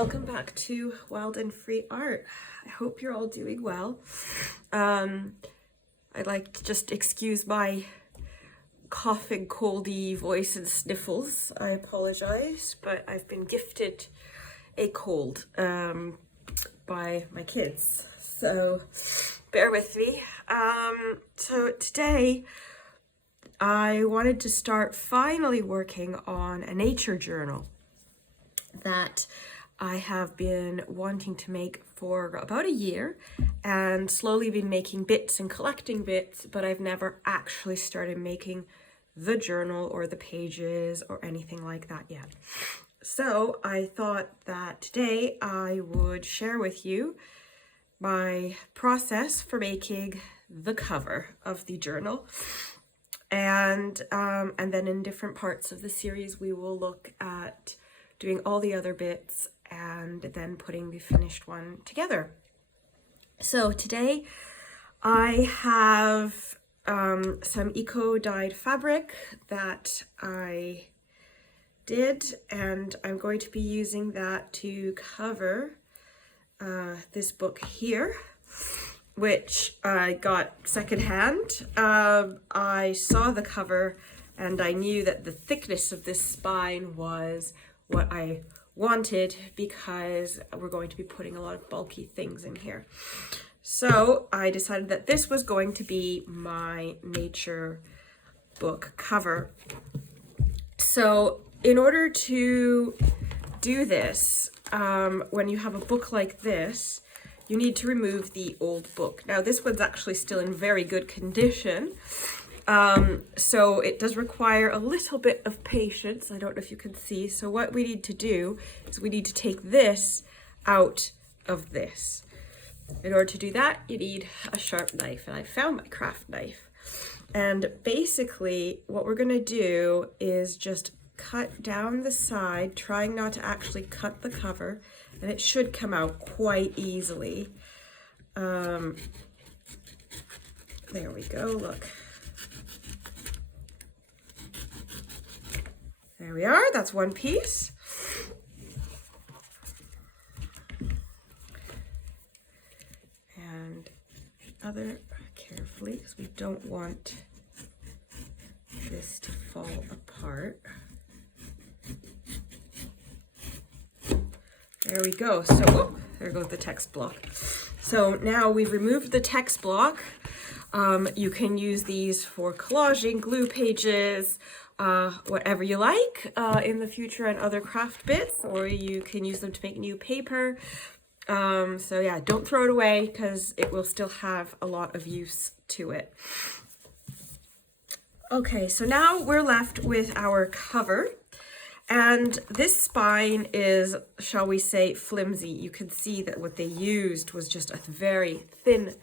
welcome back to Wild and Free Art. I hope you're all doing well. I'd like to just excuse my coughing, coldy voice and sniffles. I apologize, but I've been gifted a cold by my kids, so bear with me. So today I wanted to start finally working on a nature journal that I have been wanting to make for about a year and slowly been making bits and collecting bits, but I've never actually started making the journal or the pages or anything like that yet. So I thought that today I would share with you my process for making the cover of the journal. And then in different parts of the series, we will look at doing all the other bits and then putting the finished one together. So today I have some eco-dyed fabric that I did, and I'm going to be using that to cover this book here, which I got secondhand. I saw the cover and I knew that the thickness of this spine was what I wanted because we're going to be putting a lot of bulky things in here. So I decided that this was going to be my nature book cover. So in order to do this, when you have a book like this, you need to remove the old book. Now this one's actually still in very good condition. So it does require a little bit of patience. I don't know if you can see. So what we need to do is we need to take this out of this. In order to do that, you need a sharp knife, and I found my craft knife. And basically what we're gonna do is just cut down the side, trying not to actually cut the cover, and it should come out quite easily. There we go, look. There we are, that's one piece. And other carefully, because we don't want this to fall apart. There we go. So, whoop, there goes the text block. So now we've removed the text block. You can use these for collaging, glue pages, whatever you like in the future, and other craft bits, or you can use them to make new paper. So yeah, don't throw it away because it will still have a lot of use to it. Okay, so now we're left with our cover. And this spine is, shall we say, flimsy. You can see that what they used was just a very thin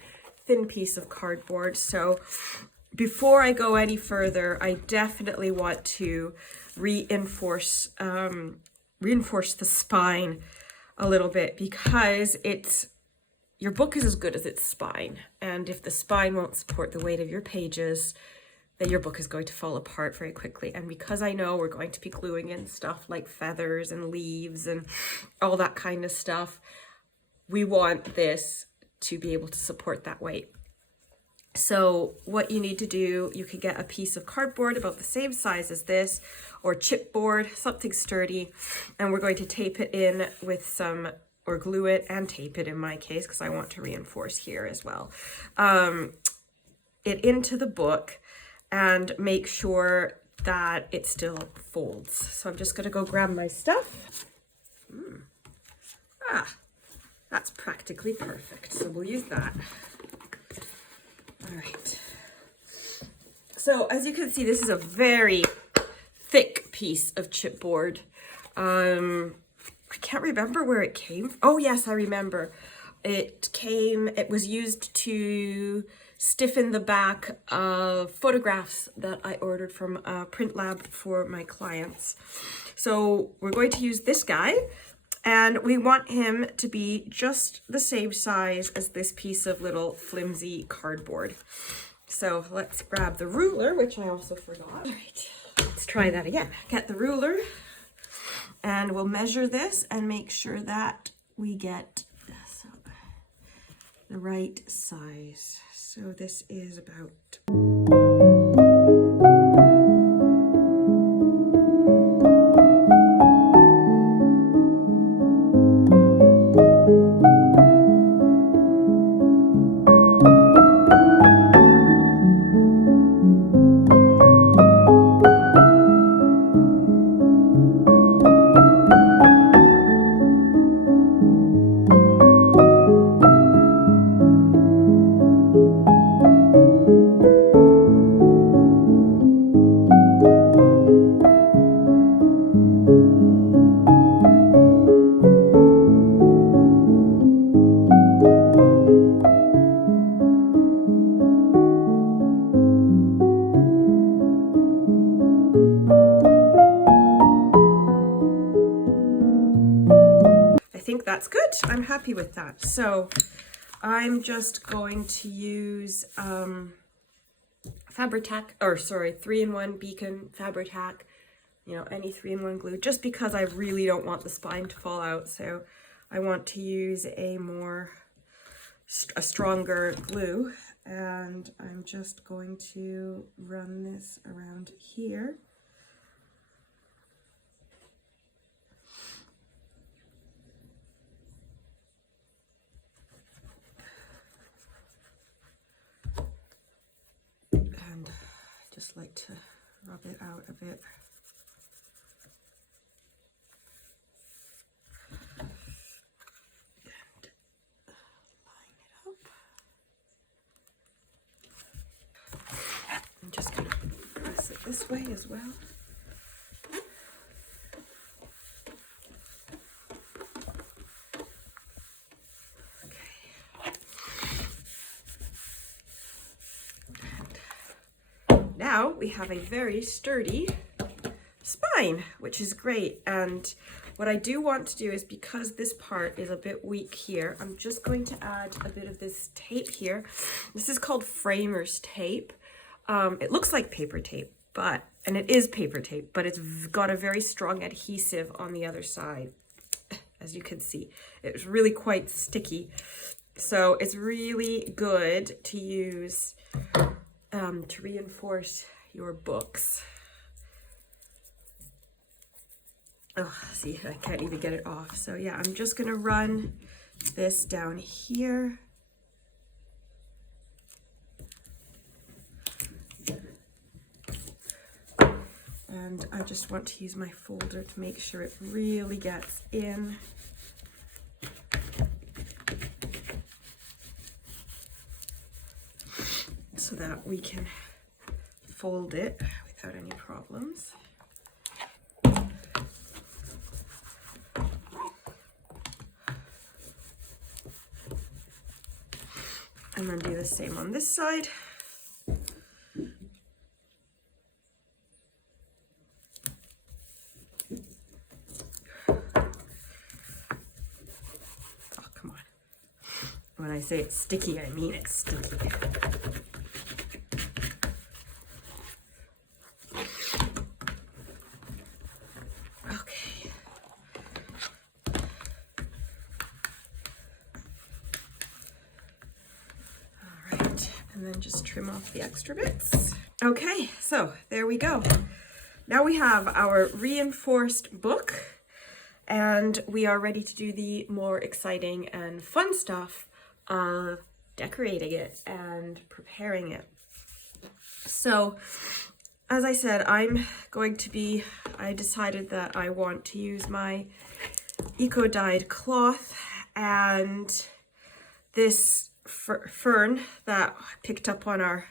piece of cardboard. So before I go any further, I definitely want to reinforce the spine a little bit, because your book is as good as its spine. And if the spine won't support the weight of your pages, then your book is going to fall apart very quickly. And because I know we're going to be gluing in stuff like feathers and leaves and all that kind of stuff, we want this to be able to support that weight. So what you need to do, you can get a piece of cardboard about the same size as this, or chipboard, something sturdy, and we're going to tape it in with some, or glue it and tape it in my case, because I want to reinforce here as well, it into the book, and make sure that it still folds. So I'm just gonna go grab my stuff. That's practically perfect. So we'll use that. All right. So as you can see, this is a very thick piece of chipboard. I can't remember where it came from. Oh yes, I remember. It was used to stiffen the back of photographs that I ordered from a print lab for my clients. So we're going to use this guy, and we want him to be just the same size as this piece of little flimsy cardboard. So let's grab the ruler, which I also forgot. All right, let's try that again. Get the ruler And we'll measure this and make sure that we get the right size. So this is about... I think that's good. I'm happy with that. So I'm just going to use Fabri-Tac, or sorry, 3-in-1 Beacon Fabri-Tac, you know, any 3-in-1 glue, just because I really don't want the spine to fall out. So I want to use a stronger glue, and I'm just going to run this around here. And I just like to rub it out a bit. And line it up. I'm just going to press it this way as well. Now we have a very sturdy spine, which is great. And what I do want to do is, because this part is a bit weak here, I'm just going to add a bit of this tape here. This is called framer's tape. It looks like paper tape, and it is paper tape, but it's got a very strong adhesive on the other side. As you can see, it's really quite sticky. So it's really good to use to reinforce your books. Oh, see, I can't even get it off. So yeah, I'm just gonna run this down here. And I just want to use my folder to make sure it really gets in. So that we can fold it without any problems. And then do the same on this side. Oh, come on. When I say it's sticky, I mean it's sticky. And then just trim off the extra bits. Okay, so there we go. Now we have our reinforced book, and we are ready to do the more exciting and fun stuff of decorating it and preparing it. So, as I said, I decided that I want to use my eco-dyed cloth and this fern that I picked up on our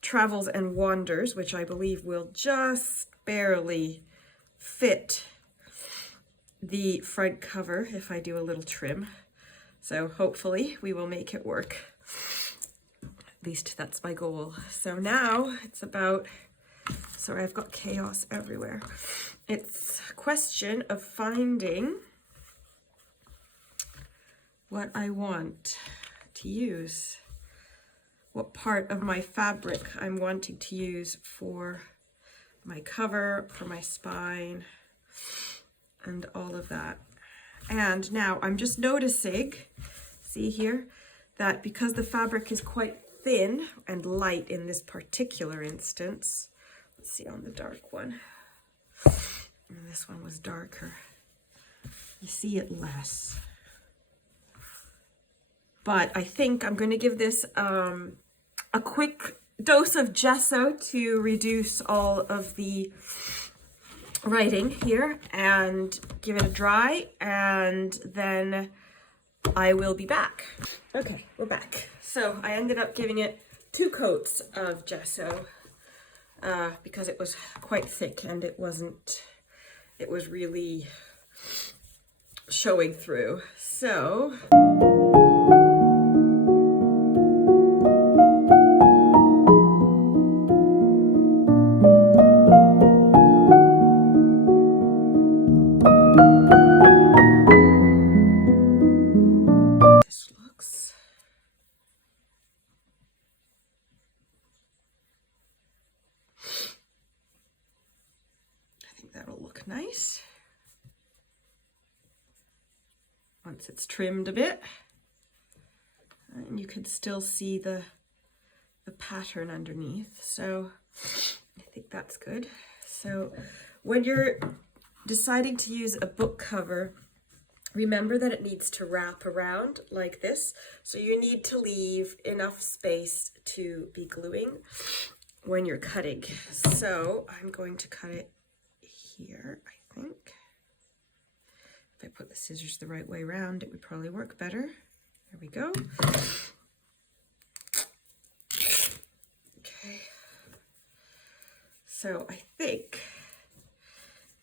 travels and wanders, which I believe will just barely fit the front cover if I do a little trim. So hopefully we will make it work. At least that's my goal. So now it's about, sorry, I've got chaos everywhere. It's a question of finding what I want to use, what part of my fabric I'm wanting to use for my cover, for my spine. and all of that. And now I'm just noticing, see here, that because the fabric is quite thin and light in this particular instance, let's see on the dark one, and this one was darker, you see it less. But I think I'm going to give this a quick dose of gesso to reduce all of the writing here and give it a dry, and then I will be back. Okay, we're back. So I ended up giving it 2 coats of gesso because it was quite thick and it was really showing through. So that'll look nice once it's trimmed a bit, and you can still see the pattern underneath, so I think that's good. So when you're deciding to use a book cover, remember that it needs to wrap around like this, so you need to leave enough space to be gluing when you're cutting. So I'm going to cut it here, I think. If I put the scissors the right way around, it would probably work better. There we go. Okay. So I think,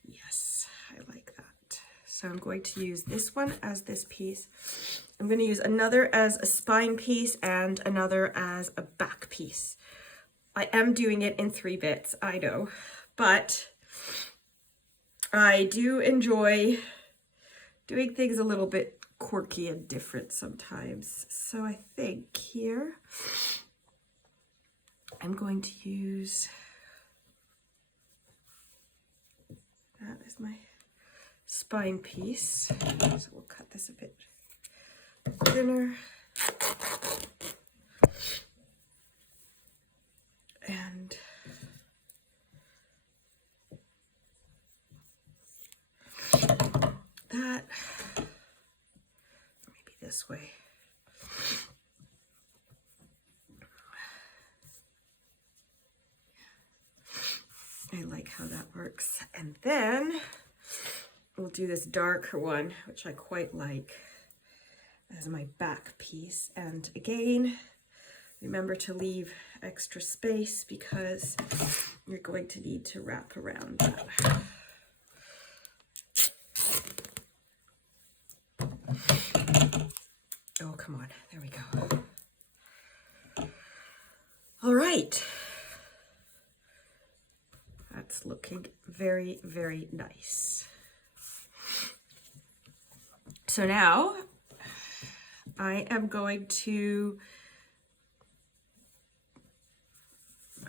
yes, I like that. So I'm going to use this one as this piece. I'm going to use another as a spine piece and another as a back piece. I am doing it in 3 bits, I know, but I do enjoy doing things a little bit quirky and different sometimes. So I think here I'm going to use that as my spine piece. So we'll cut this a bit thinner. And that, maybe this way. I like how that works. And then we'll do this darker one, which I quite like, as my back piece. And again, remember to leave extra space because you're going to need to wrap around that. Oh, come on. There we go. All right. That's looking very, very nice. So now I am going to,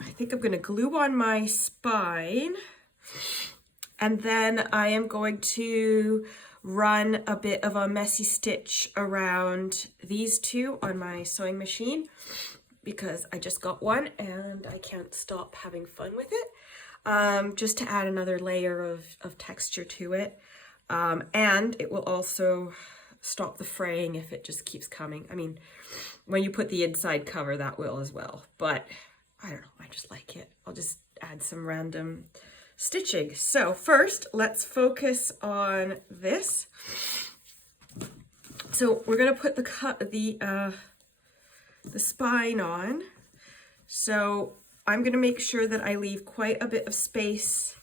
I think I'm going to glue on my spine, and then I am going to run a bit of a messy stitch around these 2 on my sewing machine because I just got one and I can't stop having fun with it, just to add another layer of texture to it, and it will also stop the fraying if it just keeps coming. I mean, when you put the inside cover, that will as well, but I don't know, I just like it. I'll just add some random stitching. So first, let's focus on this. So we're gonna put the spine on. So I'm gonna make sure that I leave quite a bit of space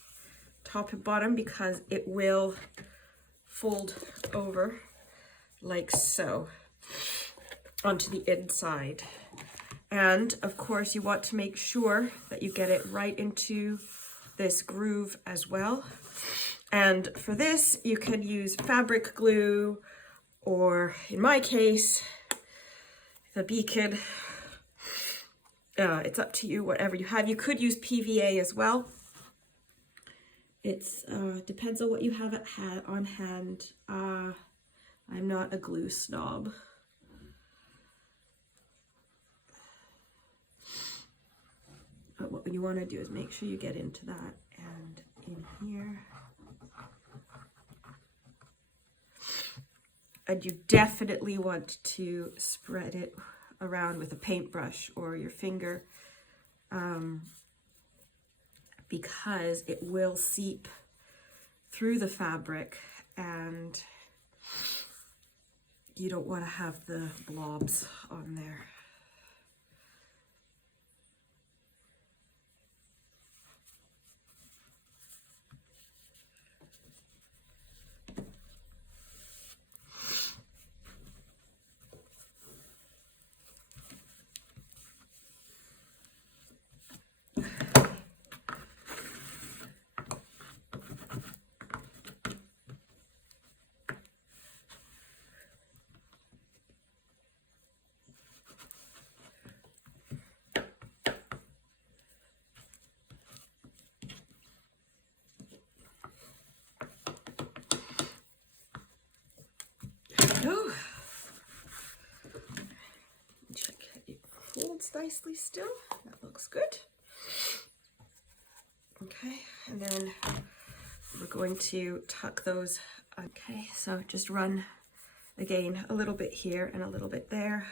top and bottom because it will fold over like so onto the inside. And of course you want to make sure that you get it right into this groove as well. And for this you can use fabric glue, or in my case the beacon. It's up to you, whatever you have. You could use PVA as well It's depends on what you have on hand. I'm not a glue snob. But what you want to do is make sure you get into that and in here. And you definitely want to spread it around with a paintbrush or your finger, because it will seep through the fabric and you don't want to have the blobs on there. Oh, check it folds nicely still. That looks good. Okay, and then we're going to tuck those. Okay, so just run again a little bit here and a little bit there.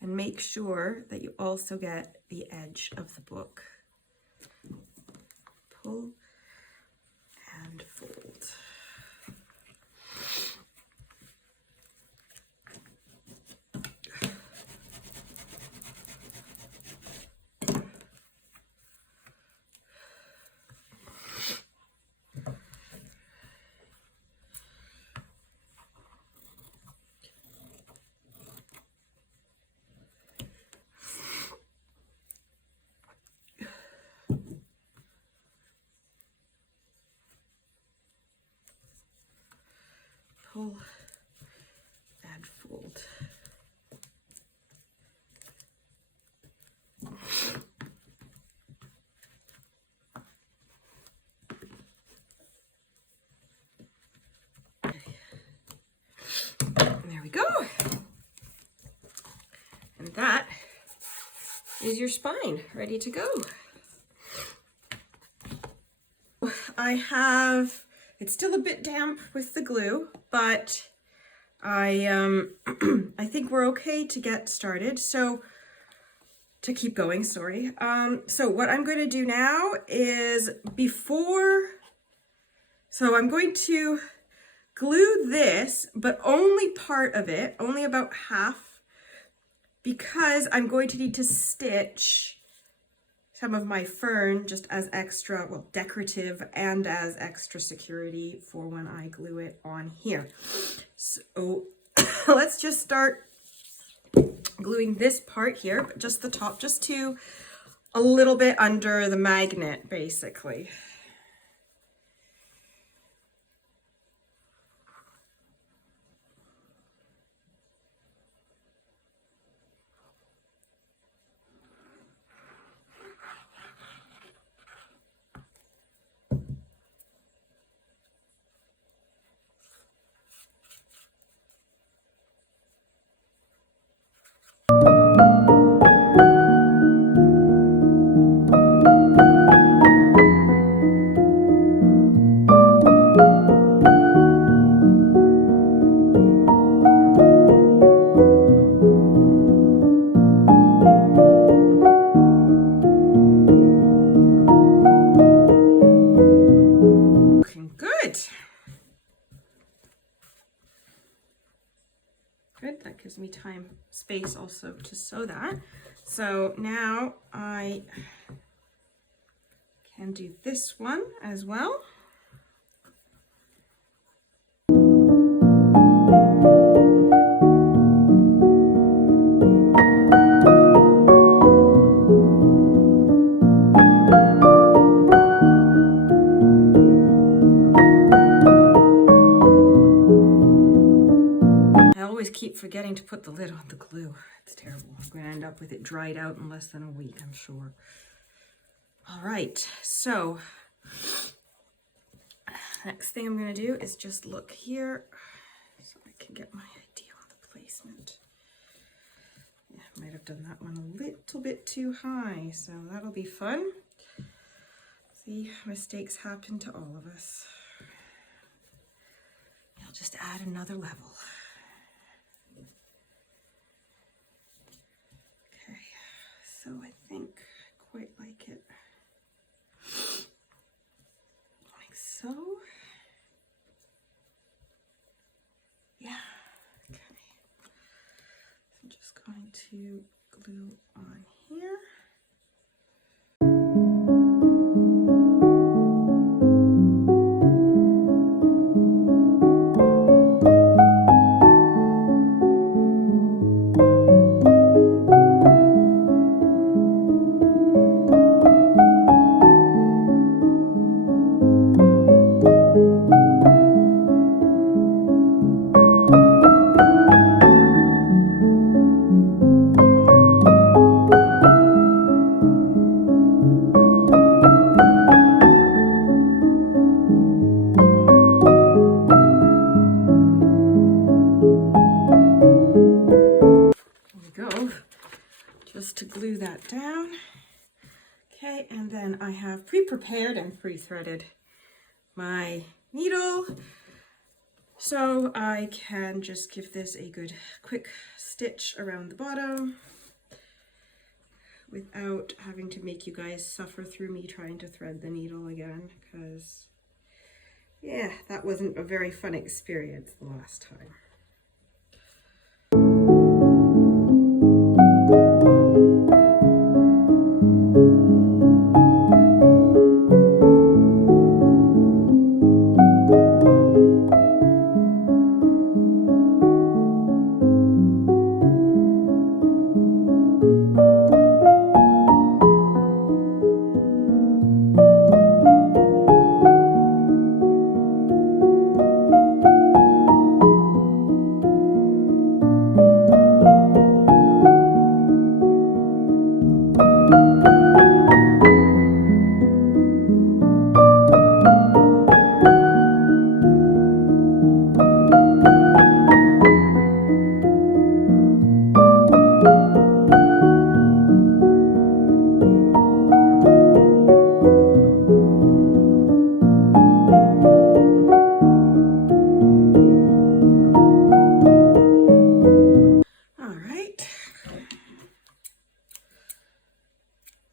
And make sure that you also get the edge of the book. Pull and fold. Pull and fold. There we go. And that is your spine ready to go. I have, it's still a bit damp with the glue, but I think we're okay to get started. So to keep going, sorry. So what I'm going to do now is so I'm going to glue this, but only part of it, only about half, because I'm going to need to stitch some of my fern just as extra, well, decorative and as extra security for when I glue it on here. So let's just start gluing this part here, but just the top, just to a little bit under the magnet, basically. Good, that gives me space also to sew that. So now I can do this one as well. always keep forgetting to put the lid on the glue. It's terrible. I'm going to end up with it dried out in less than a week, I'm sure. All right, so next thing I'm going to do is just look here so I can get my idea on the placement. Yeah, I might have done that one a little bit too high, so that'll be fun. See, mistakes happen to all of us. I'll just add another level. Okay, so I think I quite like it. Like so. Yeah, okay. So I'm just going to glue on here. Just to glue that down. Okay, and then I have pre-prepared and pre-threaded my needle, so I can just give this a good quick stitch around the bottom without having to make you guys suffer through me trying to thread the needle again, because yeah, that wasn't a very fun experience the last time.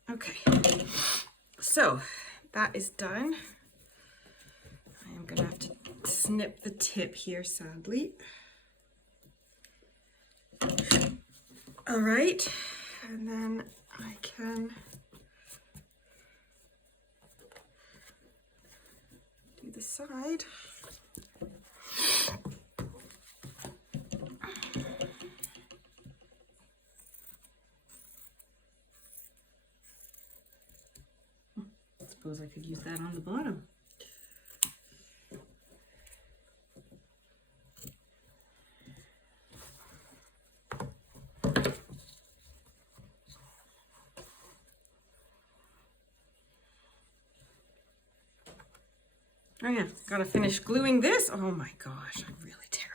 Okay, so that is done. I am gonna have to snip the tip here, sadly. All right, and then I can do the side. I suppose I could use that on the bottom. Oh yeah, gotta finish gluing this. Oh my gosh, I'm really terrible.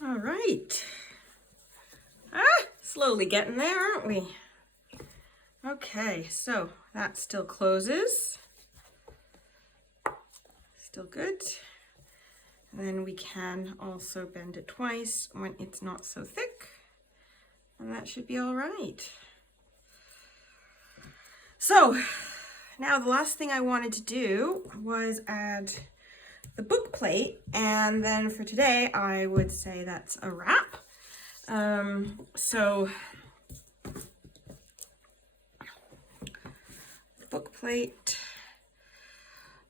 All right. Slowly getting there, aren't we? Okay, so that still closes. Still good. And then we can also bend it twice when it's not so thick. And that should be all right. So now the last thing I wanted to do was add the book plate, and then for today I would say that's a wrap. So book plate,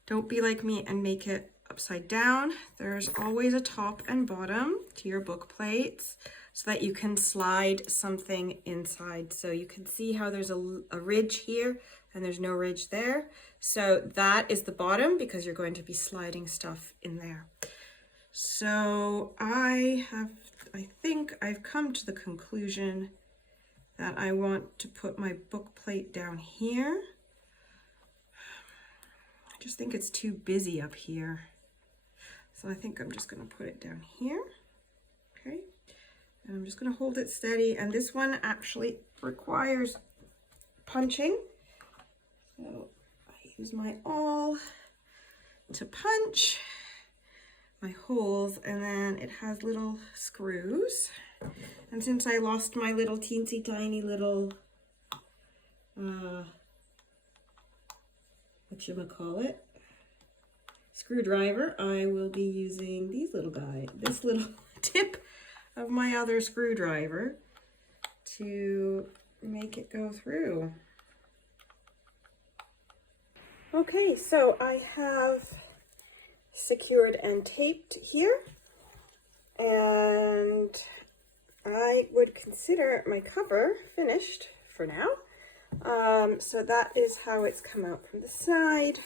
don't be like me and make it upside down. There's always a top and bottom to your book plates so that you can slide something inside. So you can see how there's a ridge here and there's no ridge there. So that is the bottom because you're going to be sliding stuff in there. So I think I've come to the conclusion that I want to put my book plate down here. I just think it's too busy up here. So I think I'm just going to put it down here. Okay. And I'm just going to hold it steady. And this one actually requires punching. So I use my awl to punch my holes, and then it has little screws. And since I lost my little teensy tiny little whatchamacallit, screwdriver, I will be using these little guys, this little tip of my other screwdriver to make it go through. Okay, so I have secured and taped here, and I would consider my cover finished for now. So that is how it's come out from the side,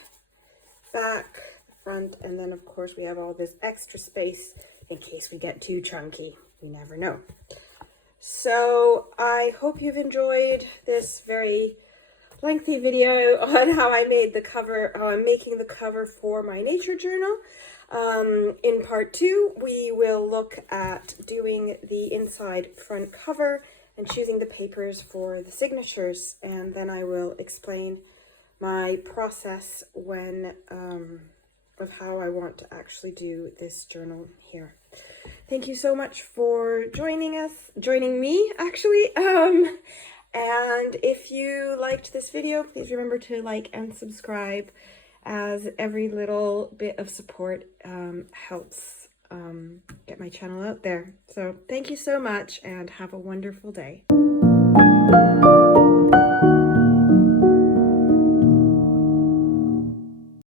back, front, and then of course we have all this extra space in case we get too chunky. You never know. So I hope you've enjoyed this very lengthy video on how I made the cover, how I'm making the cover for my nature journal. In part 2, we will look at doing the inside front cover and choosing the papers for the signatures, and then I will explain my process when of how I want to actually do this journal here. Thank you so much for joining me actually. And if you liked this video, please remember to like and subscribe, as every little bit of support helps get my channel out there. So thank you so much and have a wonderful day.